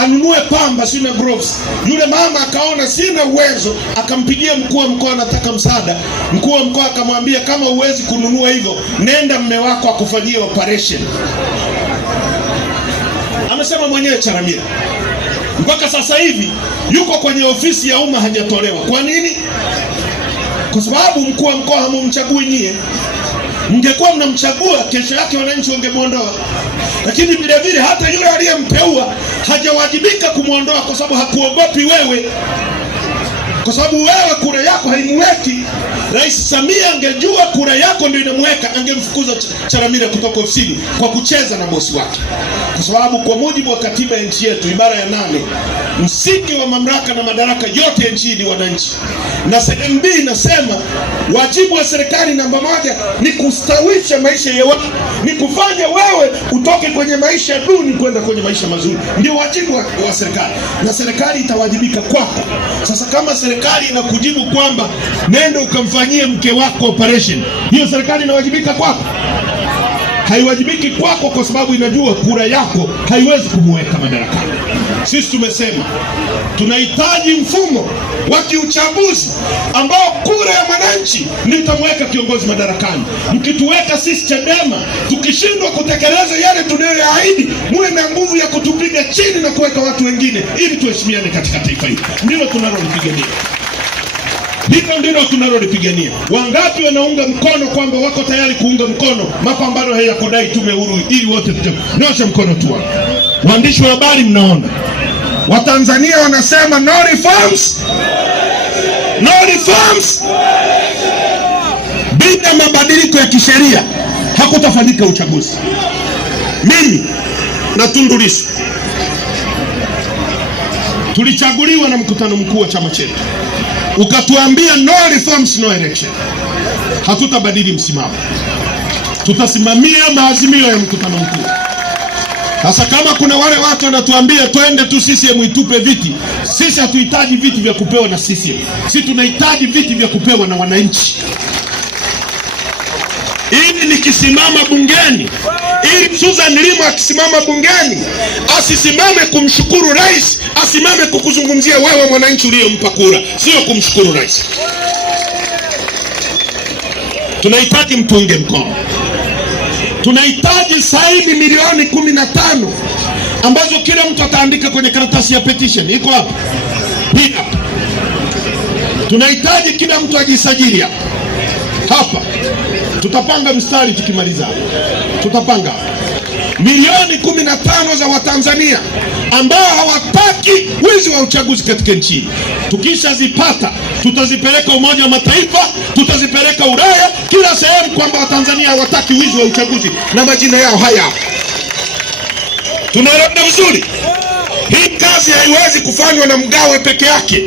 anunue pamba sina gloves. Yule mama akaona sina uwezo, akampigia mkuu wa mkoa anataka msaada. Mkuu wa mkoa akamwambia, kama uwezi kununua hivyo, nenda mme wako akufanyie operation. Amesema mwenyewe Charamila. Mpaka sasa hivi yuko kwenye ofisi ya umma hajatolewa. Kwa nini? Kwa sababu mkuu wa mkoa hamumchagui nyie. Mngekuwa mnamchagua, kesho yake wananchi wangemuondoa. Lakini vile vile hata yule aliyemteua hajawajibika kumuondoa, kwa sababu hakuogopi wewe. Kwa sababu wewe kura yako haimweki. Rais Samia angejua kura yako ndio inamweka, angemfukuza Charamila kutoka ofisini kwa kucheza na bosi wake. Kwa sababu kwa mujibu wa katiba ya nchi yetu, ibara ya 8, msingi wa mamlaka na madaraka yote nchini ni wananchi. Na sehemu B inasema wajibu wa serikali namba 1 ni kustawisha maisha ya watu, ni kufanya wewe utoke kwenye maisha duni kwenda kwenye maisha mazuri. Ndio wajibu wa serikali, na serikali itawajibika kwako. Sasa kama serikali inakujibu kwamba nenda ukamfanyie mke wako operation, hiyo serikali inawajibika kwako? Haiwajibiki kwako, kwa sababu inajua kura yako haiwezi kumuweka madarakani. Sisi tumesema tunahitaji mfumo wa kiuchaguzi ambao kura ya mwananchi ndio itamweka kiongozi madarakani. Mkituweka sisi Chadema, tukishindwa kutekeleza yale tunayoyaahidi, muwe na nguvu ya kutupiga chini na kuweka watu wengine ili tuheshimiane katika taifa hili. Ndilo tunalolipigania. Hilo ndilo tunalolipigania. Wangapi wanaunga mkono kwamba wako tayari kuunga mkono mapambano haya ya kudai tume huru ili wote nyosha mkono tu. Waandishi wa habari, mnaona Watanzania wanasema no reforms, no reforms. Bila mabadiliko ya kisheria hakutafanyika uchaguzi. Mimi na Tundu Lissu tulichaguliwa na mkutano mkuu wa chama chetu, ukatuambia no reforms no election. Hatutabadili msimamo, tutasimamia maazimio ya mkutano mkuu. Sasa kama kuna wale watu wanatuambia twende tu CCM itupe viti, sisi hatuhitaji viti vya kupewa na CCM. Sisi tunahitaji viti vya kupewa na wananchi. Ili nikisimama bungeni, ili Susan Limo akisimama bungeni, asisimame kumshukuru rais, asimame kukuzungumzia wewe mwananchi uliyempa kura, sio kumshukuru rais. Tunahitaji mtunge mkono. Tunahitaji saini milioni 15 ambazo kila mtu ataandika kwenye karatasi ya petition. Iko hapa. Hii hapa. Tunahitaji kila mtu ajisajili hapa. Tutapanga mstari tukimaliza. Tutapanga milioni 15 za Watanzania ambao hawataki wizi wa uchaguzi katika nchi. Tukishazipata tutazipeleka Umoja wa Mataifa, tutazipeleka Ulaya, kila sehemu, kwamba Watanzania hawataki wizi wa uchaguzi na majina yao haya. Tunaelewana vizuri? Hii kazi haiwezi kufanywa na Mgawe peke yake.